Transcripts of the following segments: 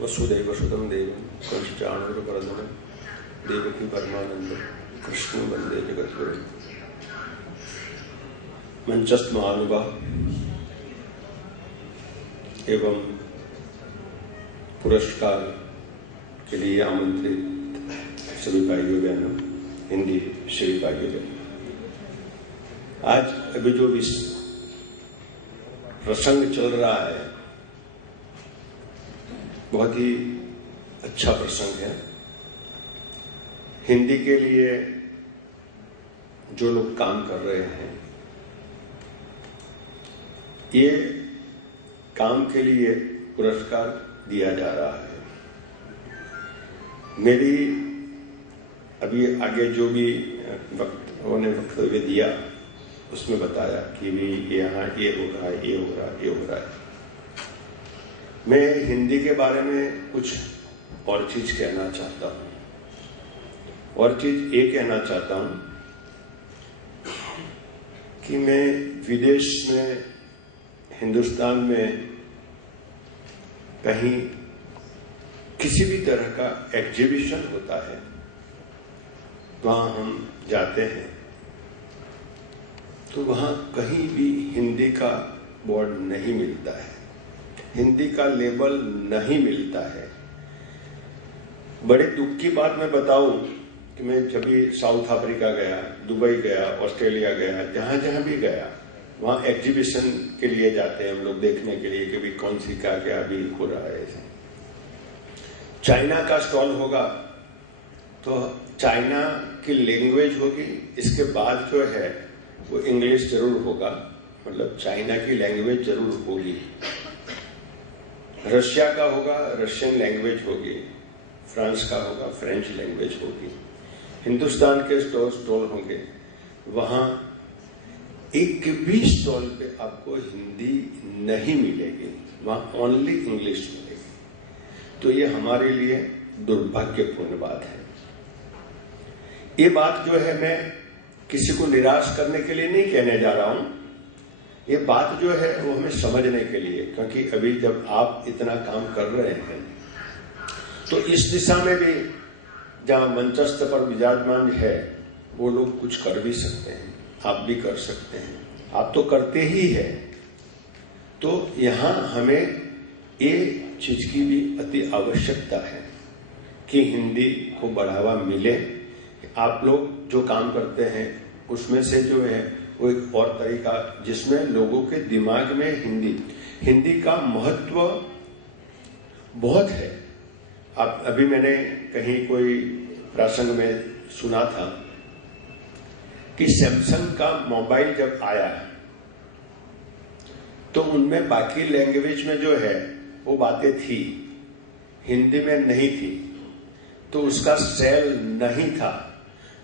वसुदेव सुतं देवं कंसचाणूरमर्दनं देवकी परमानंदं कृष्णं वंदे जगद्गुरुं। मंचस्थ महानुभाव एवं पुरस्कार के लिए आमंत्रित सभी भाइयों बहनों, हिंदी सभी भाइयों बहनों, आज अभी जो प्रसंग चल रहा है बहुत ही अच्छा प्रसंग है। हिंदी के लिए जो लोग काम कर रहे हैं, ये काम के लिए पुरस्कार दिया जा रहा है। मेरी अभी आगे जो भी उन्होंने वक्तव्य दिया उसमें बताया कि भी यहाँ ये हो रहा है, ये हो रहा है, ये हो रहा है। मैं हिंदी के बारे में कुछ और चीज कहना चाहता हूँ। और चीज ये कहना चाहता हूँ कि मैं विदेश में, हिंदुस्तान में कहीं किसी भी तरह का एग्जीबिशन होता है, वहां हम जाते हैं तो वहां कहीं भी हिंदी का बोर्ड नहीं मिलता है, हिंदी का लेबल नहीं मिलता है। बड़े दुख की बात मैं बताऊं कि मैं जब भी साउथ अफ्रीका गया, दुबई गया, ऑस्ट्रेलिया गया, जहां जहां भी गया, वहां एग्जीबिशन के लिए जाते हैं हम लोग देखने के लिए कि भी कौन सी क्या क्या अभी हो रहा है। चाइना का स्टॉल होगा तो चाइना की लैंग्वेज होगी, इसके बाद जो है वो इंग्लिश जरूर होगा, मतलब चाइना की लैंग्वेज जरूर होगी। रशिया का होगा, रशियन लैंग्वेज होगी। फ्रांस का होगा, फ्रेंच लैंग्वेज होगी। हिंदुस्तान के स्टॉल होंगे, वहां एक भी स्टॉल पे आपको हिंदी नहीं मिलेगी, वहां ओनली इंग्लिश मिलेगी। तो ये हमारे लिए दुर्भाग्यपूर्ण बात है। ये बात जो है मैं किसी को निराश करने के लिए नहीं कहने जा रहा हूं, ये बात जो है वो हमें समझने के लिए, क्योंकि अभी जब आप इतना काम कर रहे हैं तो इस दिशा में भी जहां मंचस्थ पर विराजमान है वो लोग कुछ कर भी सकते हैं, आप भी कर सकते हैं, आप तो करते ही है। तो यहां हमें ये चीज की भी अति आवश्यकता है कि हिंदी को बढ़ावा मिले। आप लोग जो काम करते हैं उसमें से जो है वो एक और तरीका जिसमें लोगों के दिमाग में हिंदी का महत्व बहुत है। आप अभी मैंने कहीं कोई प्रसंग में सुना था कि सैमसंग का मोबाइल जब आया तो उनमें बाकी लैंग्वेज में जो है वो बातें थी, हिंदी में नहीं थी, तो उसका सेल नहीं था।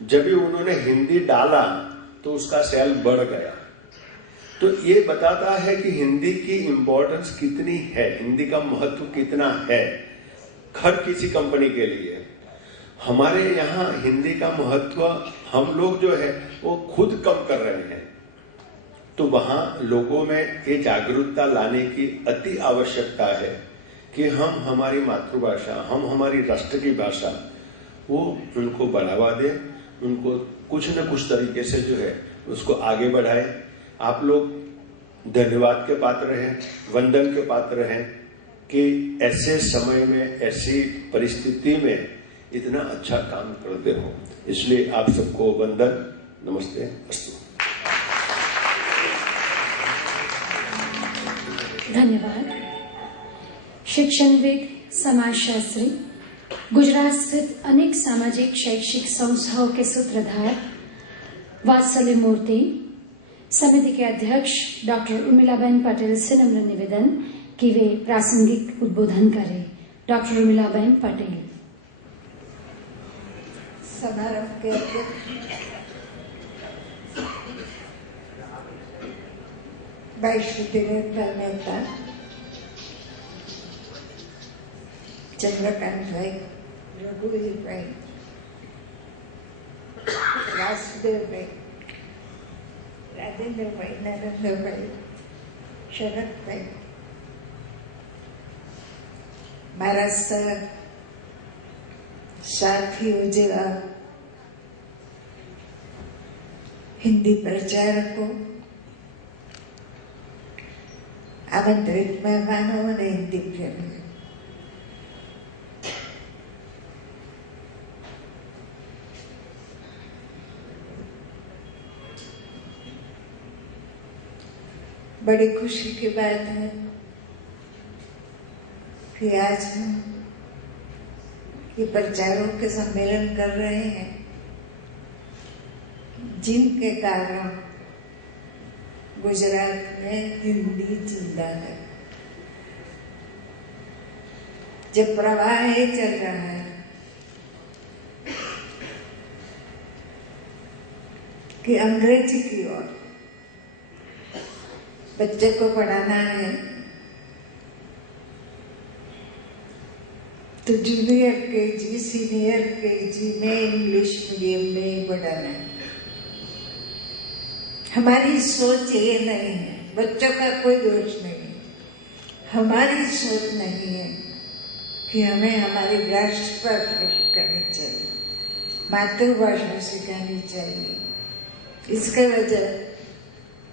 जब भी उन्होंने हिंदी डाला तो उसका सेल बढ़ गया। तो ये बताता है कि हिंदी की इंपॉर्टेंस कितनी है, हिंदी का महत्व कितना है हर किसी कंपनी के लिए। हमारे यहाँ हिंदी का महत्व हम लोग जो है वो खुद कम कर रहे हैं। तो वहां लोगों में ये जागरूकता लाने की अति आवश्यकता है कि हम हमारी मातृभाषा, हम हमारी राष्ट्र की भाषा, वो उनको बढ़ावा दें, उनको कुछ न कुछ तरीके से जो है उसको आगे बढ़ाए। आप लोग धन्यवाद के पात्र हैं, वंदन के पात्र हैं कि ऐसे समय में, ऐसी परिस्थिति में इतना अच्छा काम करते हो। इसलिए आप सबको वंदन, नमस्ते, अस्तु। धन्यवाद। शिक्षणविद, समाजशास्त्री, गुजरात स्थित अनेक सामाजिक शैक्षिक संस्थाओं के सूत्रधार वात्सल्य मूर्ति, समिति के अध्यक्ष डॉक्टर उर्मिलाबेन पटेल से नम्र निवेदन कि वे प्रासंगिक उद्बोधन करें। डॉक्टर उर्मिलाबेन पटेल। समारोह के अध्यक्ष भाई सुधीरेन्द्र मेहता, चंद्रकांत भाई, रघुवीर भाई, वासुदेव भाई, राजेंद्र भाई, नरेंद्र भाई, शरद भाई, મારા સાથીઓ જેવા हिंदी प्रचारकों, आमंत्रित मेहमानों और हिंदी प्रेमियों, बड़ी खुशी की बात है कि आज हम ये प्रचारों के सम्मेलन कर रहे हैं, जिनके कारण गुजरात में हिंदी जिंदा है। जब प्रवाह चल रहा है कि अंग्रेजी की ओर बच्चे को पढ़ाना है, तो जूनियर केजी, सीनियर केजी में इंग्लिश मीडियम में ही पढ़ाना है। हमारी सोच ये नहीं है, बच्चों का कोई दोष नहीं, हमारी सोच नहीं है कि हमें हमारी राष्ट्रभाषा सिखानी चाहिए, मातृभाषा सिखानी चाहिए। इसके वजह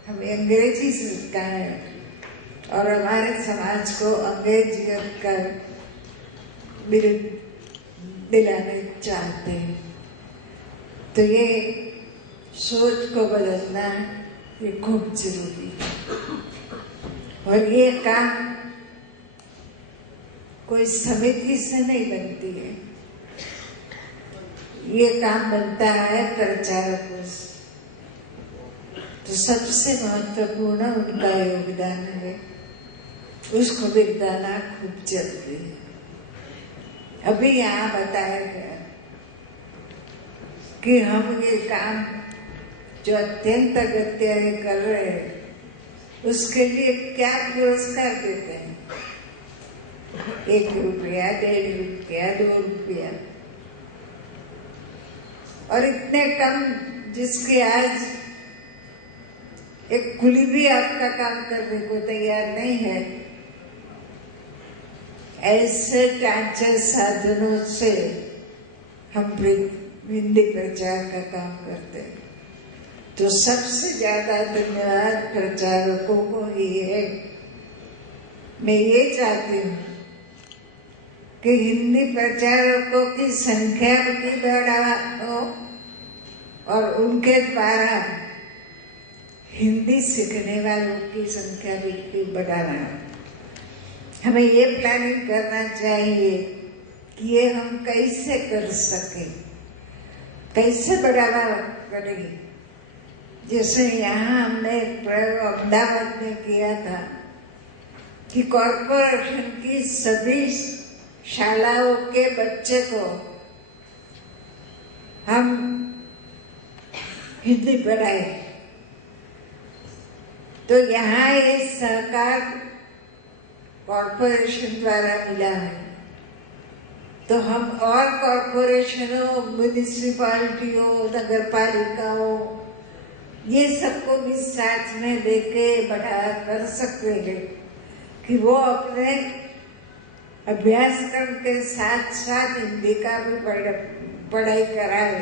हमें अंग्रेजी सिखाए और हमारे समाज को अंग्रेजियत का बिरुद दिलाने चाहते हैं। तो ये सोच को बदलना ये खूब जरूरी है और ये काम कोई समिति से नहीं बनती है, ये काम बनता है प्रचारकों से। तो सबसे महत्वपूर्ण उनका योगदान है, उसको बिरदाना खूब जरूरी है। अभी यहाँ बताया गया कि हम ये काम जो अत्यंत अगत्य कर रहे हैं, उसके लिए क्या पुरस्कार देते हैं, 1 रुपया, 1.5 रुपया, 2 रुपया, और इतने कम जिसके आज एक कुली भी आपका काम करने को तैयार नहीं है, ऐसे ढांचे साधनों से हम हिंदी प्रचार का काम करते हैं। तो सबसे ज्यादा धन्यवाद प्रचारकों को ही है। मैं ये चाहती हूँ कि हिंदी प्रचारकों की संख्या भी बढ़ाओ और उनके द्वारा हिंदी सीखने वालों की संख्या भी बढ़ाना। हमें ये प्लानिंग करना चाहिए कि ये हम कैसे कर सके, कैसे बढ़ावा करेंगे। जैसे यहाँ हमने प्रयोग अहमदाबाद में किया था कि कॉरपोरेशन की सभी शालाओं के बच्चे को हम हिंदी पढ़ाए। तो यहाँ ये सरकार कॉरपोरेशन द्वारा मिला है, तो हम और कॉरपोरेशनों, म्युनिसिपालिटियों, नगर पालिकाओं, ये सबको भी साथ में लेके बढ़ा कर सकते हैं कि वो अपने अभ्यासक्रम के साथ साथ हिंदी का भी पढ़ाई कराए,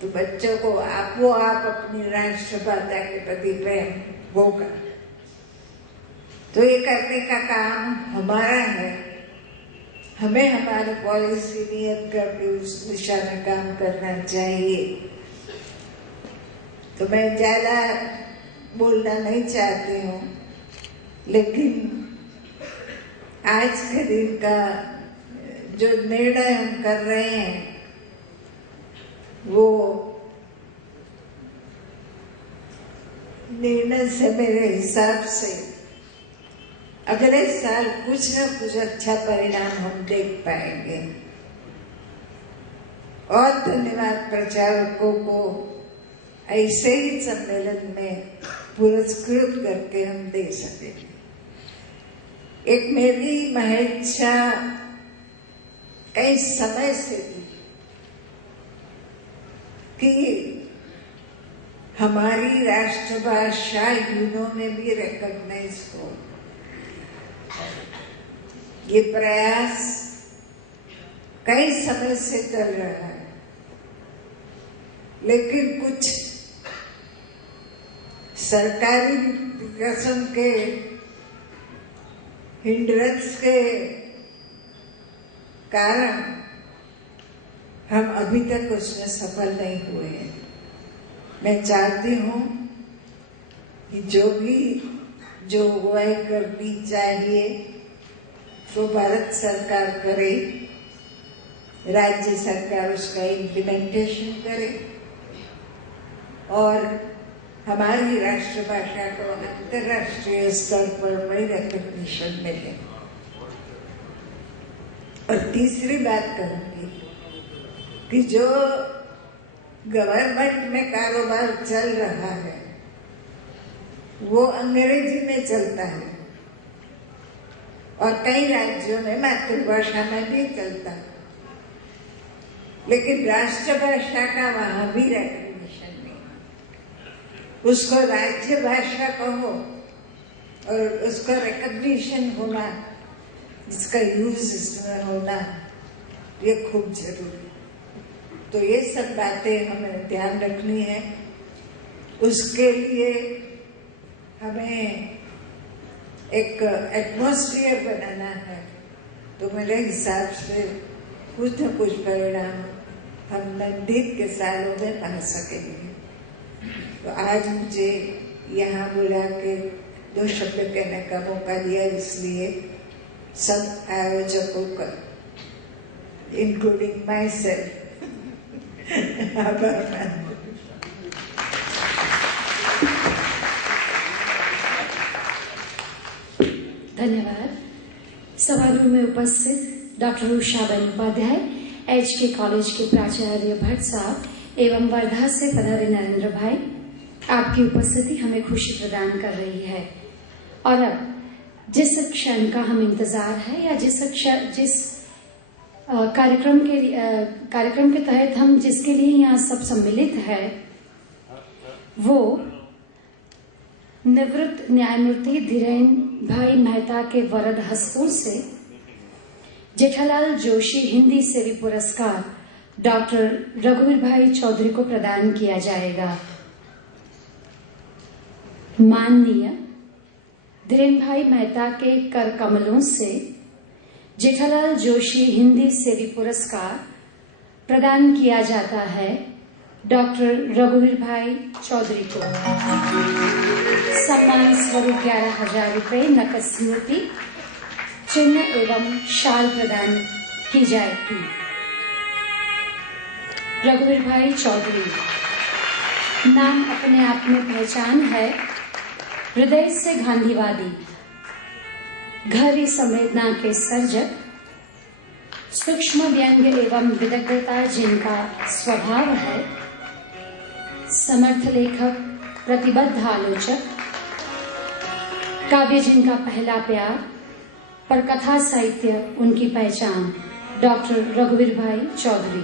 तो बच्चों को आपो आप अपनी राष्ट्रभाषा के प्रति प्रेम होगा। तो ये करने का काम हमारा है, हमें हमारी पॉलिसी नियत करके उस दिशा में काम करना चाहिए। तो मैं ज्यादा बोलना नहीं चाहती हूँ, लेकिन आज के दिन का जो निर्णय हम कर रहे हैं वो निर्णय से मेरे हिसाब से अगले साल कुछ न कुछ अच्छा परिणाम हम देख पाएंगे। और धन्यवाद प्रचारकों को ऐसे ही सम्मेलन में पुरस्कृत करके हम दे सकेंगे। एक मेरी महेच्छा कई समय से थी कि हमारी राष्ट्रभाषा यूनो में भी रिकॉग्नाइज हो। ये प्रयास कई समय से चल रहा है, लेकिन कुछ सरकारी किस्म के हिंड्रेंस के कारण हम अभी तक उसमें सफल नहीं हुए हैं। मैं चाहती हूँ कि जो अगुवाई करनी चाहिए तो भारत सरकार करे, राज्य सरकार उसका इम्प्लीमेंटेशन करे और हमारी राष्ट्रभाषा को अंतर्राष्ट्रीय स्तर पर बड़ी रिकॉग्निशन मिले। और तीसरी बात करूंगी कि जो गवर्नमेंट में कारोबार चल रहा है वो अंग्रेजी में चलता है और कई राज्यों में मातृभाषा में भी चलता है, लेकिन राष्ट्रभाषा का वहां भी रिकॉग्निशन नहीं। उसको राज्य भाषा कहो और उसका रिकॉग्निशन होना, इसका यूज इसमें होना, ये खूब जरूरी। तो ये सब बातें हमें ध्यान रखनी है। उसके लिए हमें एक एटमॉस्फेयर बनाना है। तो मेरे हिसाब से कुछ न कुछ परिणाम हम नजदीक के सालों में पा सकेंगे। तो आज मुझे यहाँ बुला के 2 शब्द कहने का मौका दिया, इसलिए सब आयोजकों का इंक्लूडिंग माई सेल्फ धन्यवाद। समारोह में उपस्थित doctor Ushaben Upadhyay, HK college के प्राचार्य भट्ट साहब एवं वर्धा से पधारे नरेंद्र भाई, आपकी उपस्थिति हमें खुशी प्रदान कर रही है। और अब जिस क्षण का हम इंतजार है या जिस कार्यक्रम के तहत हम जिसके लिए यहाँ सब सम्मिलित है, वो निवृत्त न्यायमूर्ति धीरेन भाई मेहता के वरद हस्तों से जेठालाल जोशी हिंदी सेवी पुरस्कार डॉक्टर रघुवीर भाई चौधरी को प्रदान किया जाएगा। माननीय धीरेन भाई मेहता के कर कमलों से जेठालाल जोशी हिंदी सेवी पुरस्कार प्रदान किया जाता है डॉक्टर रघुवीर भाई चौधरी को। सम्मान स्वरूप 11,000 रुपये नकद स्मृति चिन्ह एवं शाल प्रदान की जाएगी। रघुवीर भाई चौधरी नाम अपने आप में पहचान है, हृदय से गांधीवादी, गहरी संवेदना के सर्जक, सूक्ष्म व्यंग एवं विदग्धता जिनका स्वभाव है, समर्थ लेखक, प्रतिबद्ध आलोचक, काव्य जिनका पहला प्यार, पर कथा साहित्य उनकी पहचान, डॉक्टर रघुवीर भाई चौधरी।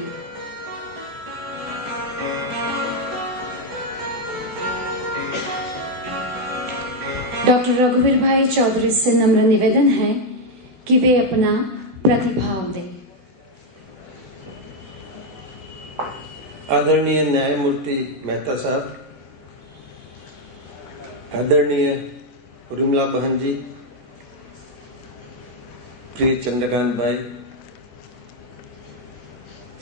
डॉक्टर रघुवीर भाई चौधरी से नम्र निवेदन है कि वे अपना प्रतिभाव दें। आदरणीय न्यायमूर्ति मेहता साहब, आदरणीय उर्मिला बहन जी, प्रिय चंद्रकांत भाई,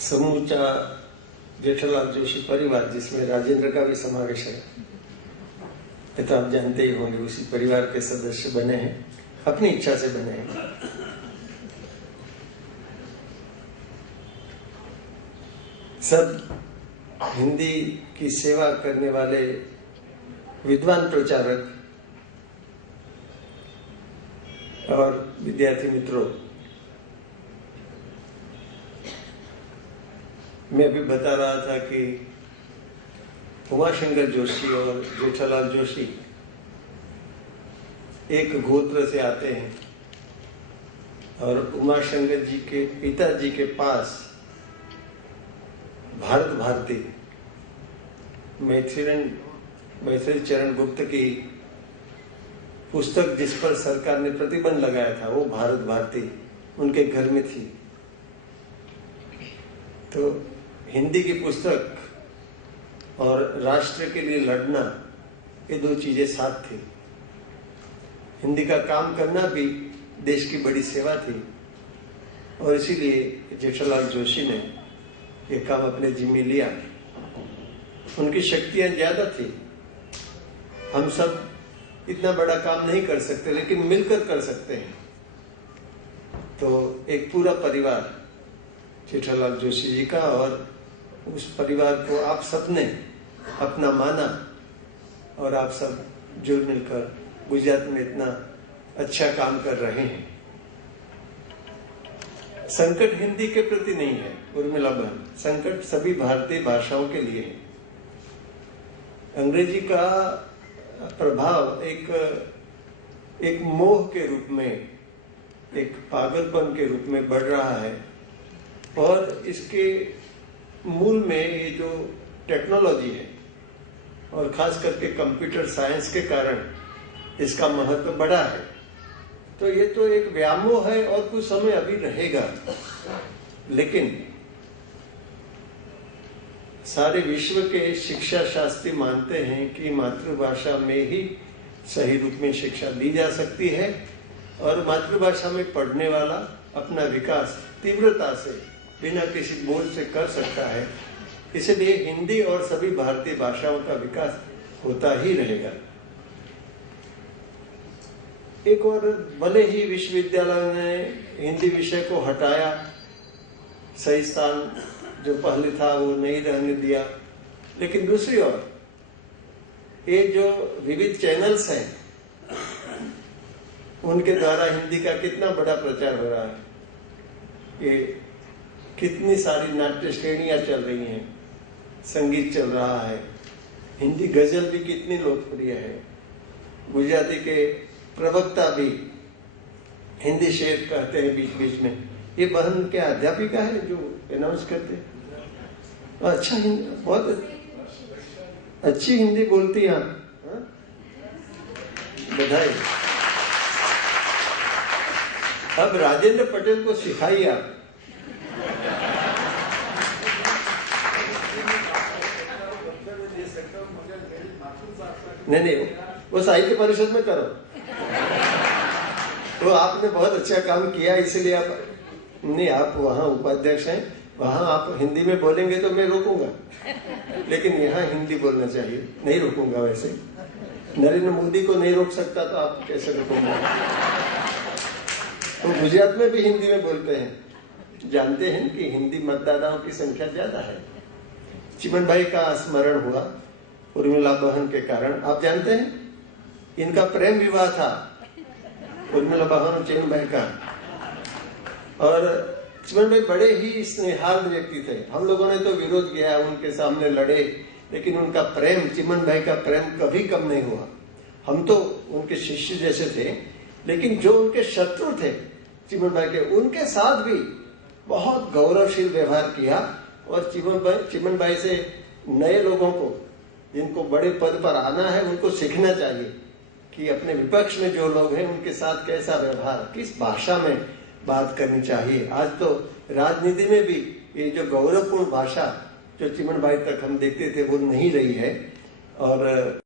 समूचा जेठालाल जोशी परिवार जिसमें राजेंद्र का भी समावेश है, ये तो आप जानते ही होंगे, उसी परिवार के सदस्य बने हैं, अपनी इच्छा से बने हैं। सब हिंदी की सेवा करने वाले विद्वान प्रचारक और विद्यार्थी मित्रों, मैं अभी बता रहा था कि उमाशंकर जोशी और जेठालाल जोशी एक गोत्र से आते हैं और उमाशंकर जी के पिताजी के पास भारत भारती मैथिली चरण गुप्त की पुस्तक जिस पर सरकार ने प्रतिबंध लगाया था वो भारत भारती उनके घर में थी। तो हिंदी की पुस्तक और राष्ट्र के लिए लड़ना, ये दो चीजें साथ थी। हिंदी का काम करना भी देश की बड़ी सेवा थी और इसीलिए जेठालाल जोशी ने ये काम अपने जिम्मे लिया। उनकी शक्तियां ज्यादा थी, हम सब इतना बड़ा काम नहीं कर सकते, लेकिन मिलकर कर सकते हैं। तो एक पूरा परिवार जेठालाल जोशी जी का, और उस परिवार को आप सबने अपना माना और आप सब जुल मिलकर गुजरात में इतना अच्छा काम कर रहे हैं। संकट हिंदी के प्रति नहीं है उर्मिला बहन, संकट सभी भारतीय भाषाओं के लिए है। अंग्रेजी का प्रभाव एक मोह के रूप में, एक पागलपन के रूप में बढ़ रहा है और इसके मूल में ये जो टेक्नोलॉजी है और खास करके कंप्यूटर साइंस के कारण इसका महत्व बढ़ा है। तो ये तो एक व्यामोह है और कुछ समय अभी रहेगा, लेकिन सारे विश्व के शिक्षा शास्त्री मानते हैं कि मातृभाषा में ही सही रूप में शिक्षा दी जा सकती है और मातृभाषा में पढ़ने वाला अपना विकास तीव्रता से बिना किसी बोझ से कर सकता है। इसलिए हिंदी और सभी भारतीय भाषाओं का विकास होता ही रहेगा। एक और, भले ही विश्वविद्यालय ने हिंदी विषय को हटाया, सही स्थान जो पहले था वो नहीं रहने दिया, लेकिन दूसरी ओर ये जो विविध चैनल्स हैं उनके द्वारा हिंदी का कितना बड़ा प्रचार हो रहा है। ये कितनी सारी नाट्य श्रेणियां चल रही हैं, संगीत चल रहा है, हिंदी गजल भी कितनी लोकप्रिय है, गुजराती के प्रवक्ता भी हिंदी शेर कहते हैं बीच बीच में। ये बहन क्या अध्यापिका है जो अनाउंस करते हैं? अच्छा, हिंदी बहुत अच्छी हिंदी बोलती हैं, बधाई। अब राजेंद्र पटेल को सिखाइए आप। नहीं, वो साहित्य परिषद में करो। तो आपने बहुत अच्छा काम किया, इसलिए आप वहाँ उपाध्यक्ष हैं, वहाँ आप हिंदी में बोलेंगे तो मैं रोकूंगा, लेकिन यहाँ हिंदी बोलना चाहिए। नहीं रोकूंगा, वैसे नरेंद्र मोदी को नहीं रोक सकता तो आप कैसे रोकूंगा? तो गुजरात में भी हिंदी में बोलते हैं। जानते हैं कि हिंदी मतदाताओं की संख्या ज्यादा है। चिमन भाई का स्मरण हुआ उर्मिला बहन के कारण। आप जानते हैं इनका प्रेम विवाह था, उर्मिला बहन और चिमन भाई का। और चिमन भाई बड़े ही स्नेहाल व्यक्ति थे। हम लोगों ने तो विरोध किया, उनके सामने लड़े, लेकिन उनका प्रेम, चिमन भाई का प्रेम कभी कम नहीं हुआ। हम तो उनके शिष्य जैसे थे, लेकिन जो उनके शत्रु थे चिमन भाई के, उनके साथ भी बहुत गौरवशील व्यवहार किया। और चिमन भाई से नए लोगों को, जिनको बड़े पद पर आना है, उनको सीखना चाहिए कि अपने विपक्ष में जो लोग हैं उनके साथ कैसा व्यवहार, किस भाषा में बात करनी चाहिए। आज तो राजनीति में भी ये जो गौरवपूर्ण भाषा जो चिमन भाई तक हम देखते थे वो नहीं रही है। और